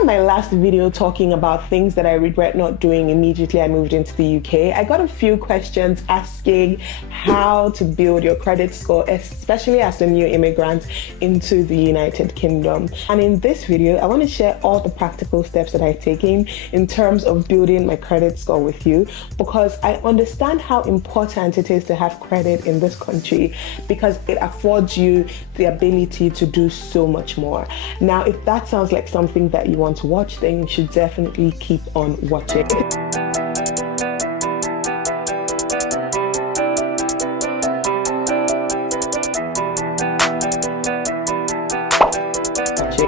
After my last video talking about things that I regret not doing immediately I moved into the UK, I got a few questions asking how to build your credit score, especially as a new immigrant into the United Kingdom. And in this video, I want to share all the practical steps that I've taken in terms of building my credit score with you, because I understand how important it is to have credit in this country because it affords you the ability to do so much more. Now, if that sounds like something that you want to watch, then you should definitely keep on watching.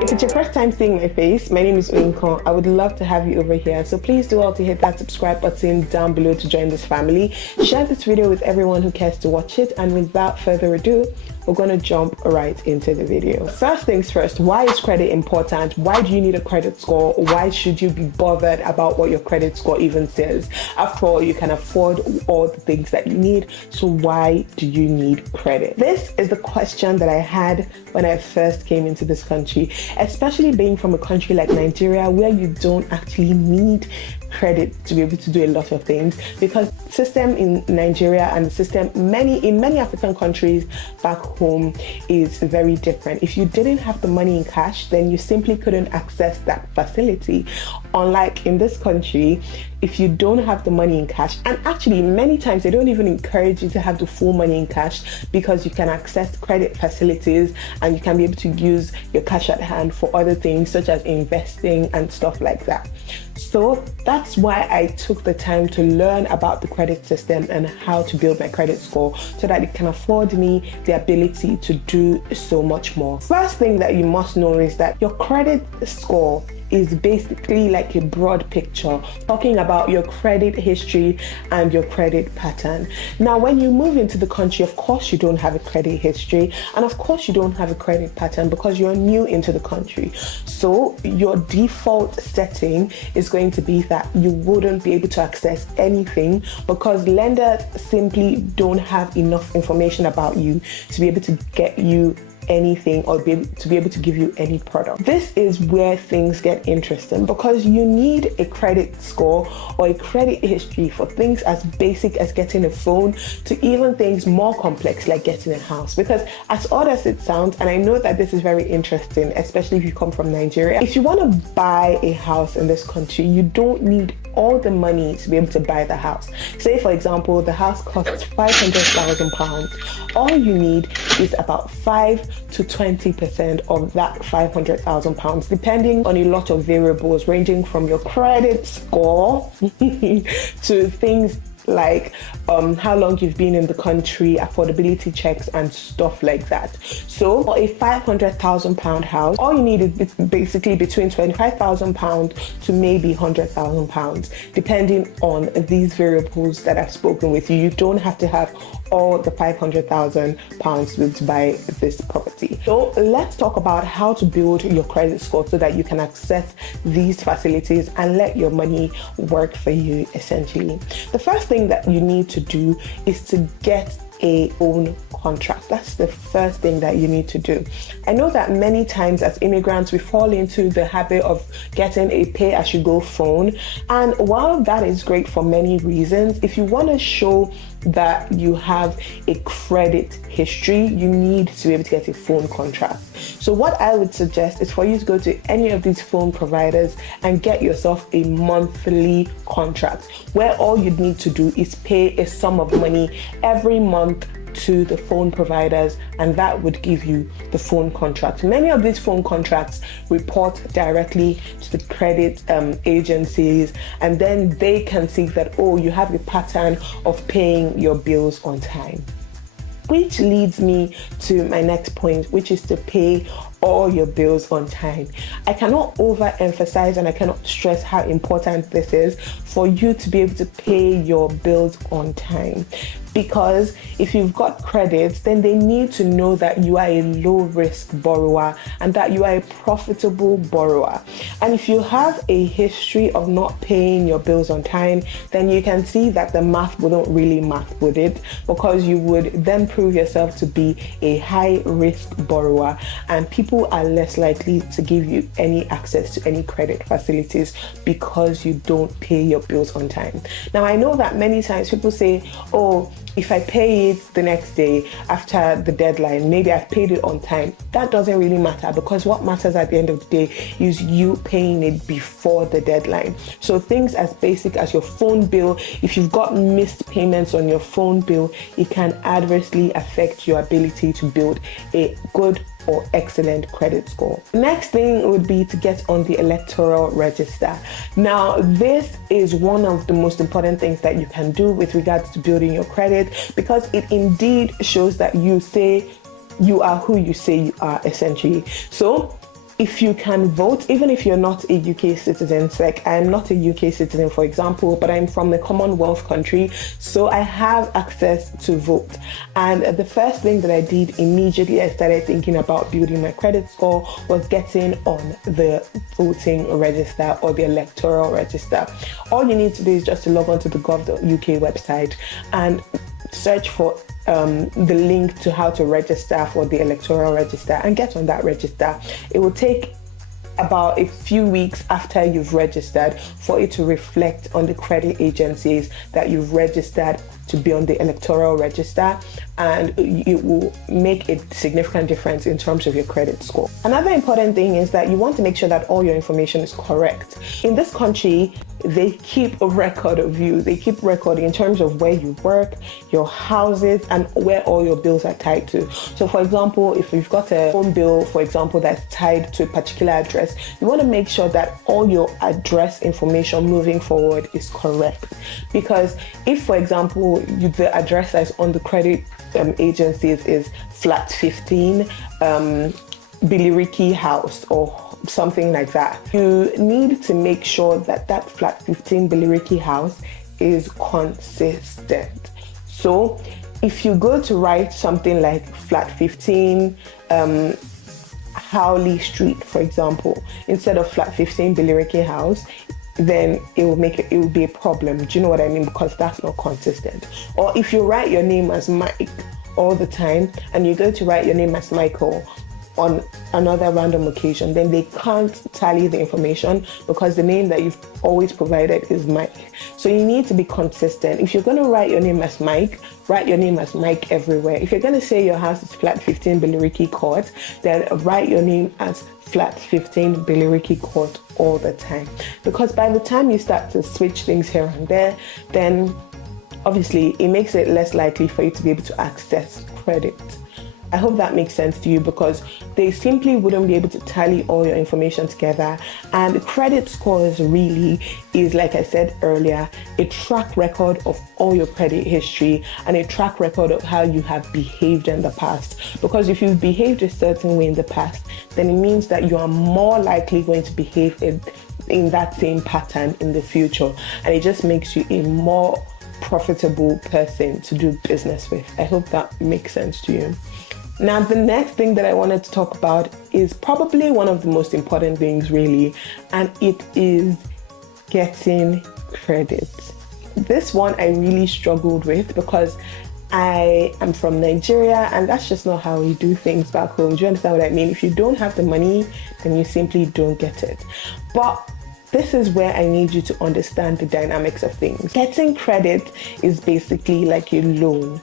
If it's your first time seeing my face, my name is Oyinkan. I would love to have you over here, so please do all to hit that subscribe button down below to join this family. Share this video with everyone who cares to watch it, and without further ado, we're going to jump right into the video. First things first, why is credit important? Why do you need a credit score? Why should you be bothered about what your credit score even says? After all, you can afford all the things that you need, so why do you need credit? This is the question that I had when I first came into this country, especially being from a country like Nigeria where you don't actually need credit to be able to do a lot of things, because the system in Nigeria and the system in many African countries back home is very different. If you didn't have the money in cash, then you simply couldn't access that facility. Unlike in this country, if you don't have the money in cash, and actually many times they don't even encourage you to have the full money in cash, because you can access credit facilities and you can be able to use your cash at hand for other things such as investing and stuff like that. So that's why I took the time to learn about the credit system and how to build my credit score so that it can afford me the ability to do so much more. First thing that you must know is that your credit score is basically like a broad picture talking about your credit history and your credit pattern. Now, when you move into the country, of course you don't have a credit history, and of course you don't have a credit pattern because you're new into the country. So your default setting is going to be that you wouldn't be able to access anything because lenders simply don't have enough information about you to be able to get you anything or to be able to give you any product. This is where things get interesting, because you need a credit score or a credit history for things as basic as getting a phone to even things more complex like getting a house. Because as odd as it sounds, and I know that this is very interesting, especially if you come from Nigeria, if you want to buy a house in this country, you don't need all the money to be able to buy the house. Say for example, the house costs £500,000. All you need is about 5 to 20% of that £500,000, depending on a lot of variables ranging from your credit score to things like how long you've been in the country, affordability checks and stuff like that. So for a £500,000 house, all you need is basically between £25,000 to maybe £100,000, depending on these variables that I've spoken with you. You don't have to have all the £500,000 to buy this property. So let's talk about how to build your credit score so that you can access these facilities and let your money work for you, essentially. The first thing that you need to do is to get a phone contract. That's the first thing that you need to do. I know that many times as immigrants we fall into the habit of getting a pay-as-you-go phone, and while that is great for many reasons, if you want to show that you have a credit history, you need to be able to get a phone contract. So what I would suggest is for you to go to any of these phone providers and get yourself a monthly contract, where all you'd need to do is pay a sum of money every month to the phone providers, and that would give you the phone contract. Many of these phone contracts report directly to the credit agencies, and then they can see that, oh, you have a pattern of paying your bills on time. Which leads me to my next point, which is to pay all your bills on time. I cannot overemphasize and I cannot stress how important this is for you to be able to pay your bills on time. because if you've got credits, then they need to know that you are a low risk borrower and that you are a profitable borrower. And if you have a history of not paying your bills on time, then you can see that the math wouldn't really math with it, because you would then prove yourself to be a high risk borrower, and people are less likely to give you any access to any credit facilities because you don't pay your bills on time. Now, I know that many times people say, oh, if I pay it the next day after the deadline, maybe I've paid it on time. That doesn't really matter, because what matters at the end of the day is you paying it before the deadline. So things as basic as your phone bill, if you've got missed payments on your phone bill, it can adversely affect your ability to build a good or excellent credit score. Next thing would be to get on the electoral register. Now, this is one of the most important things that you can do with regards to building your credit, because it indeed shows that you say you are who you say you are, essentially. So if you can vote, even if you're not a UK citizen, like I'm not a UK citizen, for example, but I'm from a Commonwealth country, so I have access to vote. And the first thing that I did immediately, I started thinking about building my credit score, was getting on the voting register or the electoral register. All you need to do is just to log on to the gov.uk website and search for the link to how to register for the electoral register and get on that register. It will take about a few weeks after you've registered for it to reflect on the credit agencies that you've registered to be on the electoral register, and it will make a significant difference in terms of your credit score. Another important thing is that you want to make sure that all your information is correct. In this country, they keep a record of you. They keep record in terms of where you work, your houses, and where all your bills are tied to. So for example, if you've got a phone bill, for example, that's tied to a particular address, you want to make sure that all your address information moving forward is correct. Because if, for example, the address that's on the credit agencies is flat 15 Billericay house or something like that, you need to make sure that that flat 15 Billericay house is consistent. So if you go to write something like flat 15 Howley Street, for example, instead of flat 15 Billericay house, then it will be a problem. Do you know what I mean? Because that's not consistent. Or if you write your name as Mike all the time and you go to write your name as Michael on another random occasion, then they can't tally the information because the name that you've always provided is Mike. So you need to be consistent. If you're going to write your name as Mike, write your name as Mike everywhere. If you're going to say your house is flat 15 Billericay Court, then write your name as flat 15 Billericay Court all the time. Because by the time you start to switch things here and there, then obviously it makes it less likely for you to be able to access credit. I hope that makes sense to you, because they simply wouldn't be able to tally all your information together. And credit scores really is, like I said earlier, a track record of all your credit history and a track record of how you have behaved in the past. Because if you've behaved a certain way in the past, then it means that you are more likely going to behave in that same pattern in the future. And it just makes you a more profitable person to do business with. I hope that makes sense to you. Now, the next thing that I wanted to talk about is probably one of the most important things, really, and it is getting credit. This one I really struggled with because I am from Nigeria and that's just not how we do things back home. Do you understand what I mean? If you don't have the money, then you simply don't get it. But this is where I need you to understand the dynamics of things. Getting credit is basically like a loan.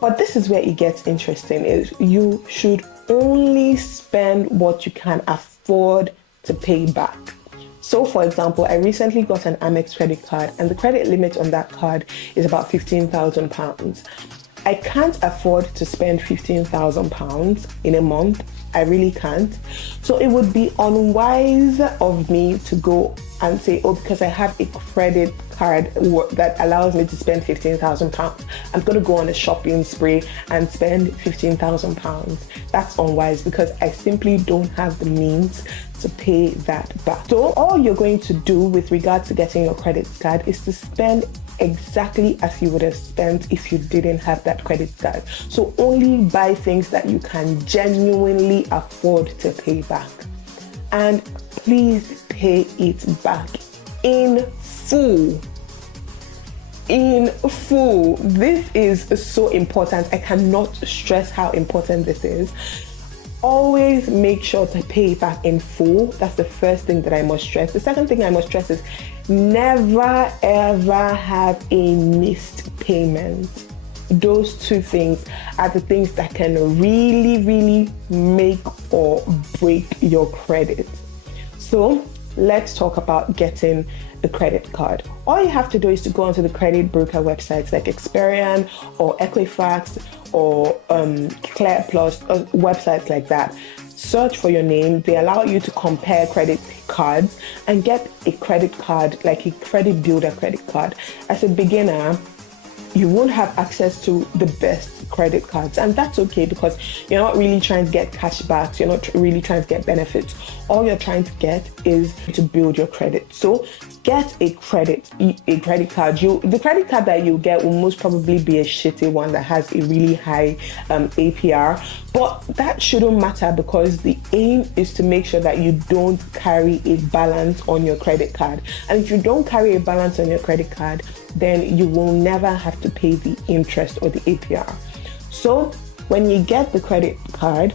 But this is where it gets interesting, is you should only spend what you can afford to pay back. So for example, I recently got an Amex credit card and the credit limit on that card is about £15,000. I can't afford to spend £15,000 in a month. I really can't. So it would be unwise of me to go and say, oh, because I have a credit card that allows me to spend £15,000, I'm going to go on a shopping spree and spend £15,000. That's unwise because I simply don't have the means to pay that back. So all you're going to do with regard to getting your credit card is to spend exactly as you would have spent if you didn't have that credit card. So only buy things that you can genuinely afford to pay back. And please pay it back in full. In full. This is so important. I cannot stress how important this is. Always make sure to pay it back in full. That's the first thing that I must stress. The second thing I must stress is never ever have a missed payment. Those two things are the things that can really make or break your credit. So let's talk about getting a credit card. All you have to do is to go onto the credit broker websites like Experian or Equifax or Clear Plus, or websites like that. Search for your name. They allow you to compare credit cards and get a credit card, like a credit builder credit card. As a beginner, you won't have access to the best credit cards, and that's okay because you're not really trying to get cashbacks, you're not really trying to get benefits. All you're trying to get is to build your credit. So get a credit card. The credit card that you get will most probably be a shitty one that has a really high APR, but that shouldn't matter because the aim is to make sure that you don't carry a balance on your credit card. And if you don't carry a balance on your credit card, then you will never have to pay the interest or the APR. So when you get the credit card,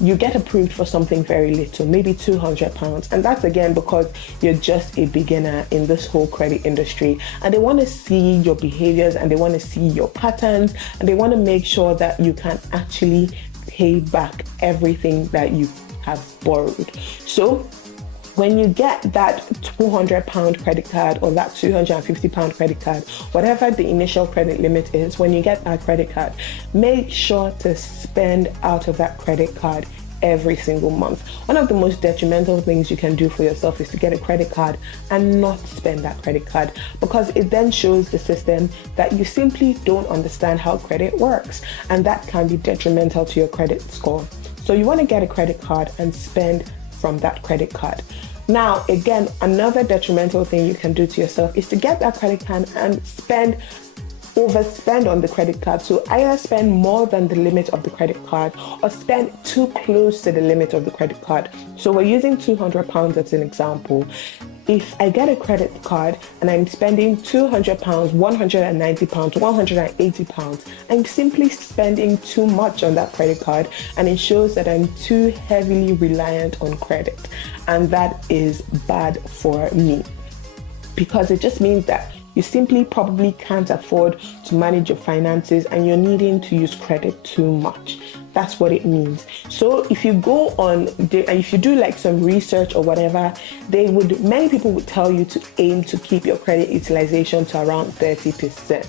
you get approved for something very little, maybe £200. And that's again because you're just a beginner in this whole credit industry. And they want to see your behaviors and they want to see your patterns and they want to make sure that you can actually pay back everything that you have borrowed. So when you get that £200 credit card or that £250 credit card, whatever the initial credit limit is, when you get that credit card, make sure to spend out of that credit card every single month. One of the most detrimental things you can do for yourself is to get a credit card and not spend that credit card, because it then shows the system that you simply don't understand how credit works, and that can be detrimental to your credit score. So you want to get a credit card and spend from that credit card. Now, again, another detrimental thing you can do to yourself is to get that credit card and overspend on the credit card. So either spend more than the limit of the credit card or spend too close to the limit of the credit card. So we're using £200 as an example. If I get a credit card and I'm spending £200, £190, £180, I'm simply spending too much on that credit card, and it shows that I'm too heavily reliant on credit. And that is bad for me because it just means that you simply probably can't afford to manage your finances and you're needing to use credit too much. That's what it means. So if you go on, if you do like some research or whatever, many people would tell you to aim to keep your credit utilization to around 30%.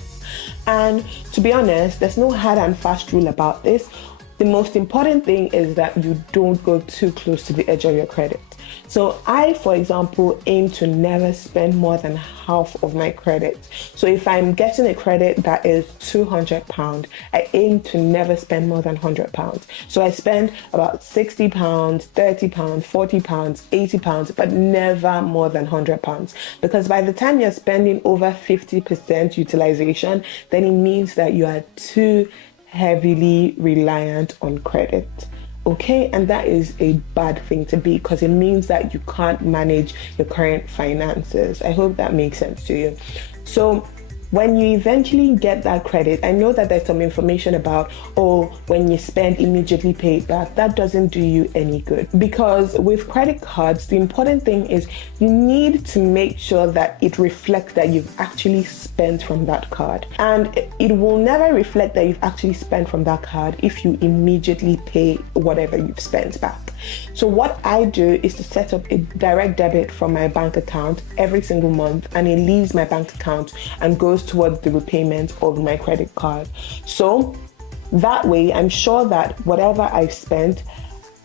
And to be honest, there's no hard and fast rule about this. The most important thing is that you don't go too close to the edge of your credit. So I, for example, aim to never spend more than half of my credit. So if I'm getting a credit that is £200, I aim to never spend more than £100. So I spend about £60, £30, £40, £80, but never more than £100. Because by the time you're spending over 50% utilization, then it means that you are too heavily reliant on credit. Okay, and that is a bad thing to be because it means that you can't manage your current finances. I hope that makes sense to you. So when you eventually get that credit, I know that there's some information about, when you spend, immediately pay it back. That doesn't do you any good, because with credit cards, the important thing is you need to make sure that it reflects that you've actually spent from that card. And it will never reflect that you've actually spent from that card if you immediately pay whatever you've spent back. So what I do is to set up a direct debit from my bank account every single month, and it leaves my bank account and goes towards the repayment of my credit card. So that way I'm sure that whatever I've spent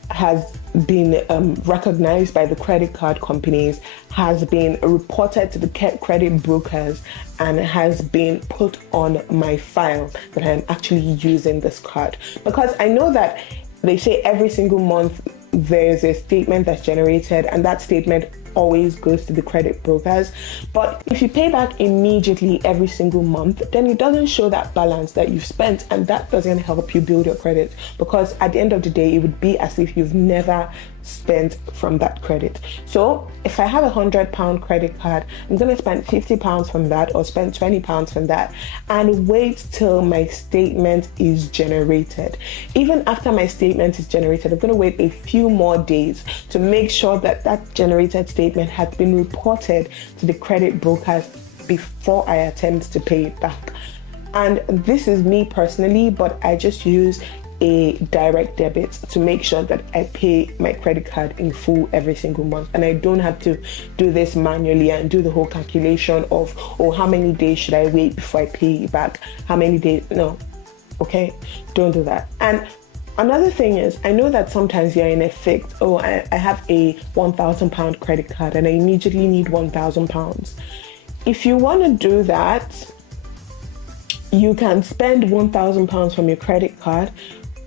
has been recognized by the credit card companies, has been reported to the credit brokers, and has been put on my file that I'm actually using this card. Because I know that they say every single month there's a statement that's generated, and that statement always goes to the credit brokers. But if you pay back immediately every single month, then it doesn't show that balance that you've spent, and that doesn't help you build your credit, because at the end of the day, it would be as if you've never spent from that credit. So if I have £100 credit card, I'm going to spend £50 from that, or spend £20 from that, and wait till my statement is generated. Even after my statement is generated, I'm going to wait a few more days to make sure that that generated statement has been reported to the credit brokers before I attempt to pay it back. And this is me personally, but I just use a direct debit to make sure that I pay my credit card in full every single month, and I don't have to do this manually and do the whole calculation of, oh, how many days should I wait before I pay it back, how many days. No, okay, don't do that. And another thing is, I know that sometimes you're in a fix. Oh, I have a £1,000 credit card and I immediately need £1,000. If you want to do that, you can spend £1,000 from your credit card,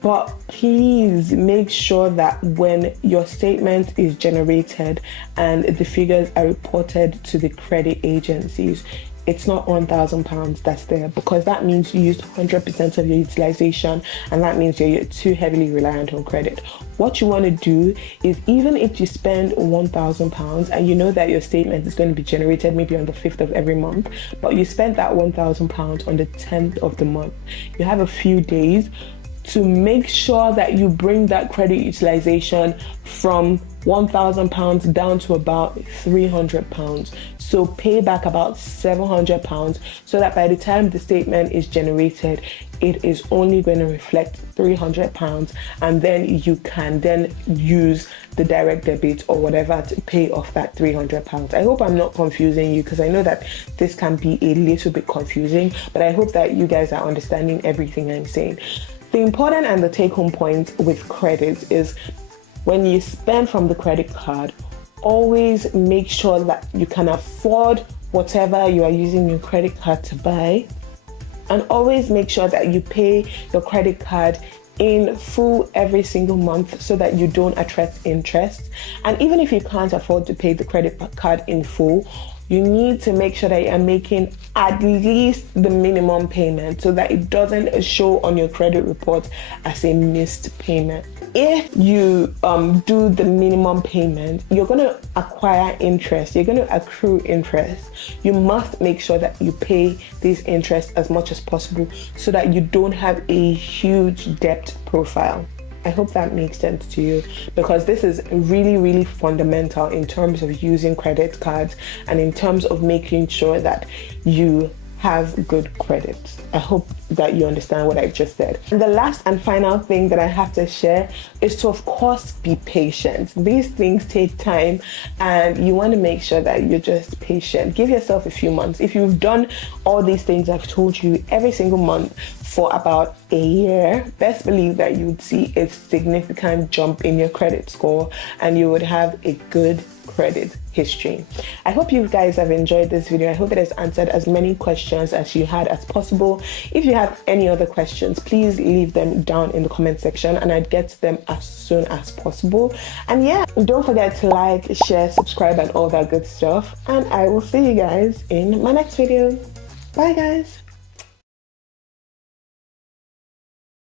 but please make sure that when your statement is generated and the figures are reported to the credit agencies, it's not £1,000 that's there, because that means you used 100% of your utilization, and that means you're too heavily reliant on credit. What you want to do is, even if you spend £1,000 and you know that your statement is going to be generated maybe on the 5th of every month, but you spent that £1,000 on the 10th of the month, you have a few days to make sure that you bring that credit utilization from £1,000 down to about £300. So pay back about £700, so that by the time the statement is generated, it is only going to reflect £300, and then you can then use the direct debit or whatever to pay off that £300. I hope I'm not confusing you, because I know that this can be a little bit confusing, but I hope that you guys are understanding everything I'm saying. The important and the take-home point with credit is, when you spend from the credit card, always make sure that you can afford whatever you are using your credit card to buy, and always make sure that you pay your credit card in full every single month, so that you don't attract interest. And even if you can't afford to pay the credit card in full, you need to make sure that you're making at least the minimum payment, so that it doesn't show on your credit report as a missed payment. If you do the minimum payment, you're going to acquire interest, you're going to accrue interest. You must make sure that you pay this interest as much as possible, so that you don't have a huge debt profile. I hope that makes sense to you, because this is really, really fundamental in terms of using credit cards and in terms of making sure that you have good credit. I hope that you understand what I've just said. And the last and final thing that I have to share is to, of course, be patient. These things take time, and you want to make sure that you're just patient. Give yourself a few months. If you've done all these things I've told you every single month for about a year, best believe that you would see a significant jump in your credit score, and you would have a good credit history. I hope you guys have enjoyed this video. I hope it has answered as many questions as you had as possible. If you have any other questions, please leave them down in the comment section, and I'd get to them as soon as possible. And yeah, don't forget to like, share, subscribe, and all that good stuff. And I will see you guys in my next video. Bye guys.